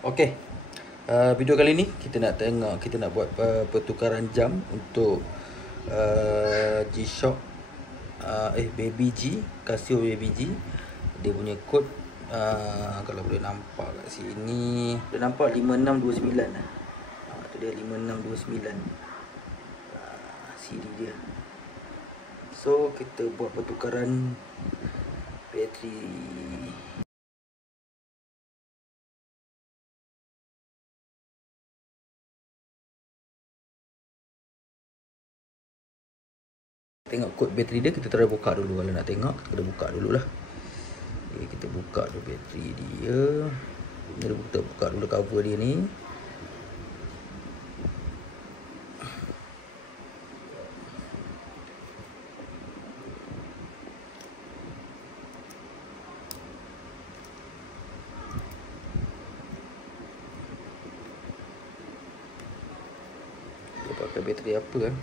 Okey. Video kali ni kita nak buat pertukaran jam untuk G-Shock Baby G, Casio Baby G. Dia punya kod kalau boleh nampak kat sini, boleh nampak 5629. Tu dia 5629. Siri dia. So kita buat pertukaran bateri. Tengok kod bateri dia, kita try buka dulu. Kalau nak tengok, kita kena buka dulu lah. Okay, kita buka dulu bateri dia. Kita buka dulu cover dia ni. Dia pakai bateri apa kan?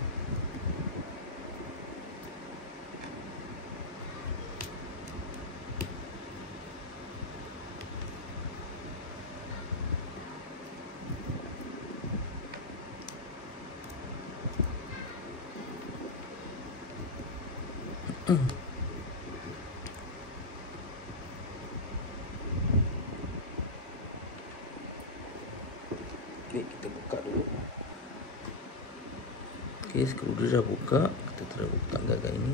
Okay, kita buka dulu. Okay, skru dia dah buka. Kita terus buka gagak ini.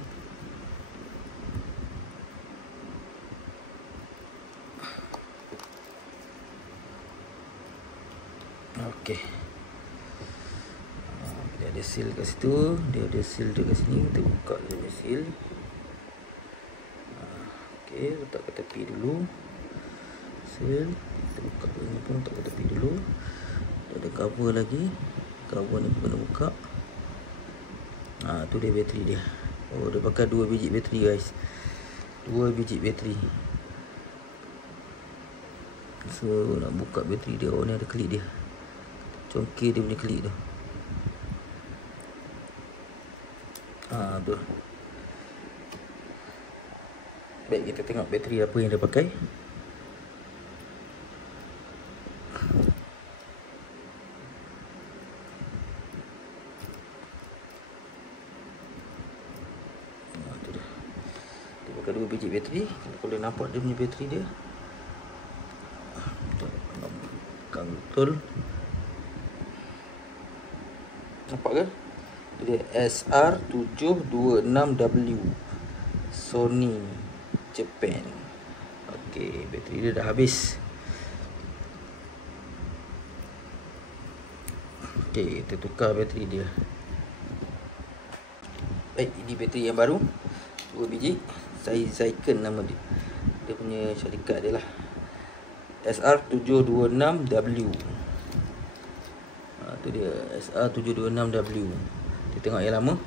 Okay. Dia ada seal kat situ. Dia ada seal dia kat sini. Kita buka dia punya seal. Okay, letak ke tepi dulu. Seal. Kita buka ni pun, letak ke tepi dulu. Dia ada cover lagi. Cover ni pun kena buka. Tu dia bateri dia. Oh, dia pakai 2 biji bateri guys. 2 biji bateri. So nak buka bateri dia. Oh, ni ada klik dia. Congkir dia punya klik tu. Tu. Baik, kita tengok bateri apa yang dia pakai. Tu dia. Dia pakai 2 biji bateri. Kita boleh nampak dia punya bateri dia. Bukan betul. Nampak ke? Dia SR726W Sony Japan. Okey, bateri dia dah habis. Okey, kita tukar bateri dia. Baik, ini bateri yang baru. 2 biji. Zyken nama dia. Dia punya syarikat dia lah. SR726W. Tu dia, SR726W. Kita tengok yang lama.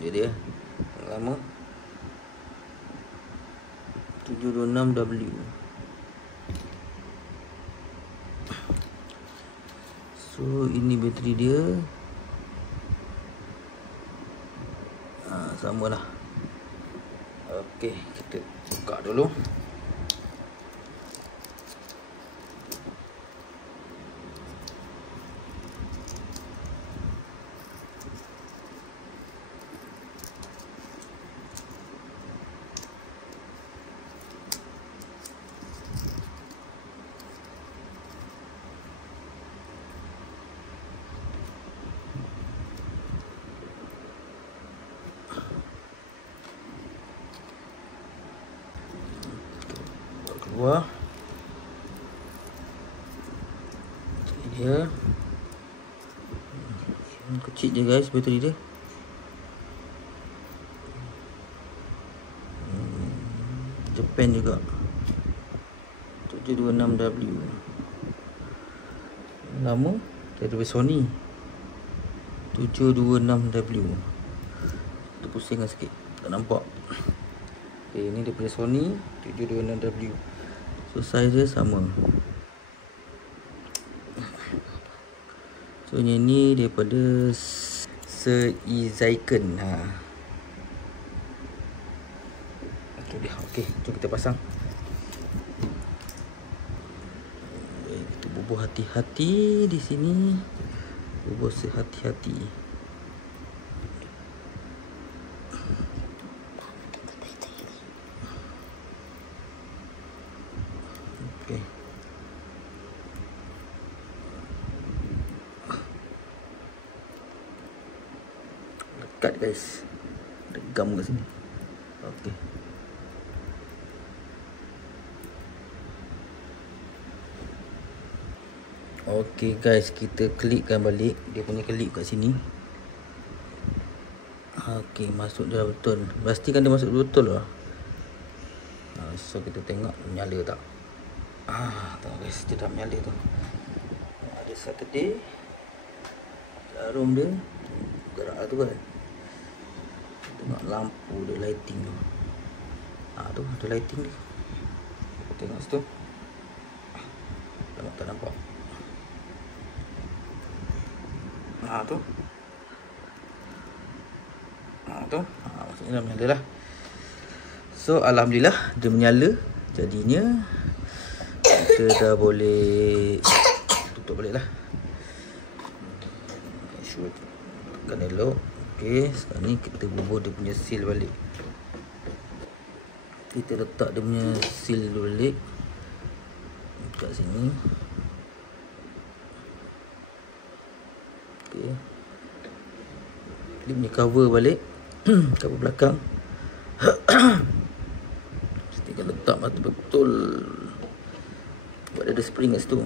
Dia yang lama 726W. So ini bateri dia. Samalah. Okey, kita buka dulu. Keluar. Ini dia. Kecil je guys bateri dia. Japan juga. 726W. Lama daripada Sony 726W. Kita pusingkan sikit, tak nampak. Okay, ini daripada Sony 726W. So size dia sama. So yang ni daripada Zyken. Itu dia. Okey, jom kita pasang. Bubuh hati-hati di sini. Bubuh sehati-hati. Okey. Lekat guys. Ada gam kat sini. Okey. Okey guys, kita klikkan balik dia punya klip kat sini. Okey, masuk dia betul. Pastikan dia masuk betul lah. So kita tengok menyala tak. Tengok guys, dia dah menyala tu. Ada Saturday. Jarum dia gerak tu kan. Tengok lampu dia, lighting tu. Tu ada lighting dia. Tengok situ. Nampak tak nampak? Tu. Maksudnya dah menyala lah. So alhamdulillah dia menyala. Jadinya kita dah boleh tutup balik lah. Sure tekan elok. Okey, sekarang ni kita bubuh dia punya seal balik. Kita letak dia punya seal balik kat sini. Okey. Dia punya cover balik. Cover belakang. Mesti letak betul-betul. Buat ada spring kat situ.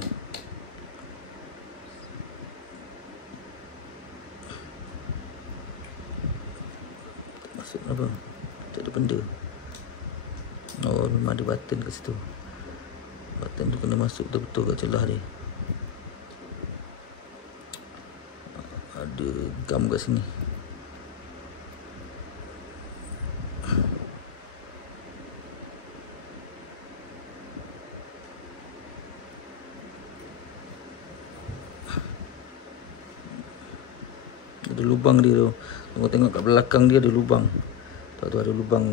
Masuk apa? Tak ada benda. Memang ada button kat situ. Button tu kena masuk betul-betul kat celah dia. Ada gam kat sini. Ada lubang dia tu. Tengok kat belakang dia ada lubang. Tahu tu ada lubang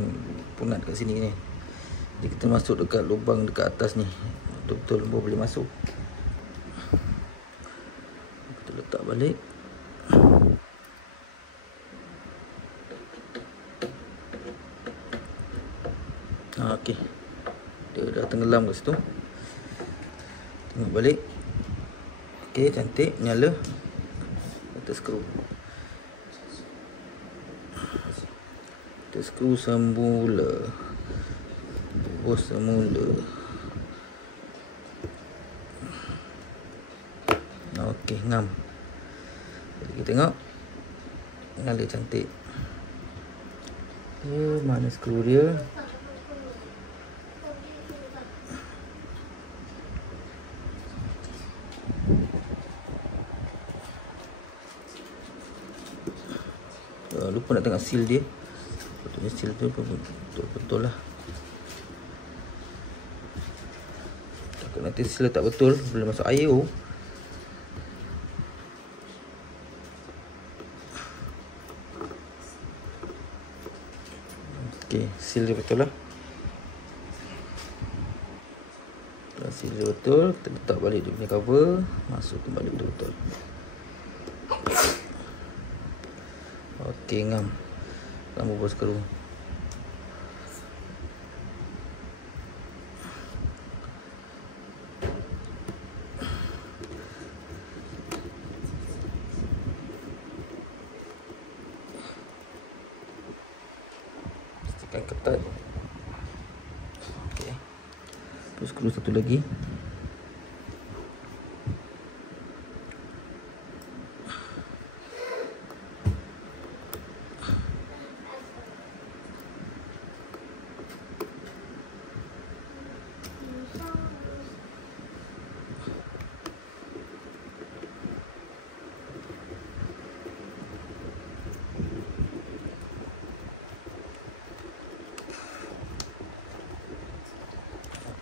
punat kat sini ni. Jadi kita masuk dekat lubang dekat atas ni. Betul-betul lubang boleh masuk. Kita letak balik. Okey. Dia dah tenggelam kat situ. Tengok balik. Okey, cantik, nyala. Kita skru. Kita skru semula. Bubuh semula. Okey, ngam. Jadi kita tengok. Nyala cantik. Mana skru dia? Lupa nak tengok seal dia. Betulnya seal tu betul-betul lah. Takut nanti seal tak betul, boleh masuk air. Okey, seal dia betul lah. Kalau seal dia betul, kita letak balik dia punya cover. Masuk kembali betul-betul. Okey, ngam. Lampu bos skru. Pastikan ketat. Okey. Terus skru satu lagi.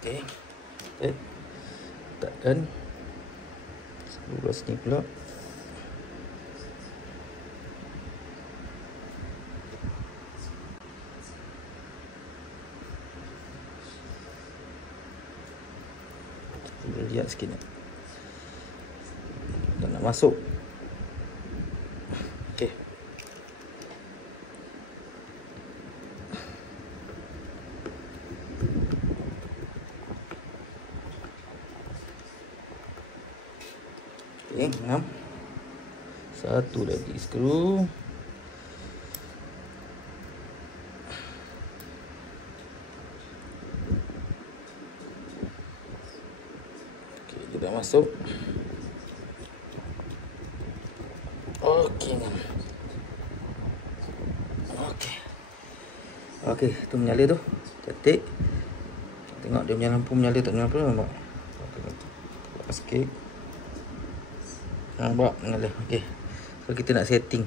Okey. Letakkan sebelah sini pula. Kita lihat sikit. Kita nak masuk. Okey. Okey, 6. Satu lagi skru. Okey, kita dah masuk. Okey. Okey. Okey, tu menyala tu. Cantik. Tengok dia punya lampu menyala tak menyala nampak. Okey. Sikit. Nampak menyala. Okey. So kita nak setting.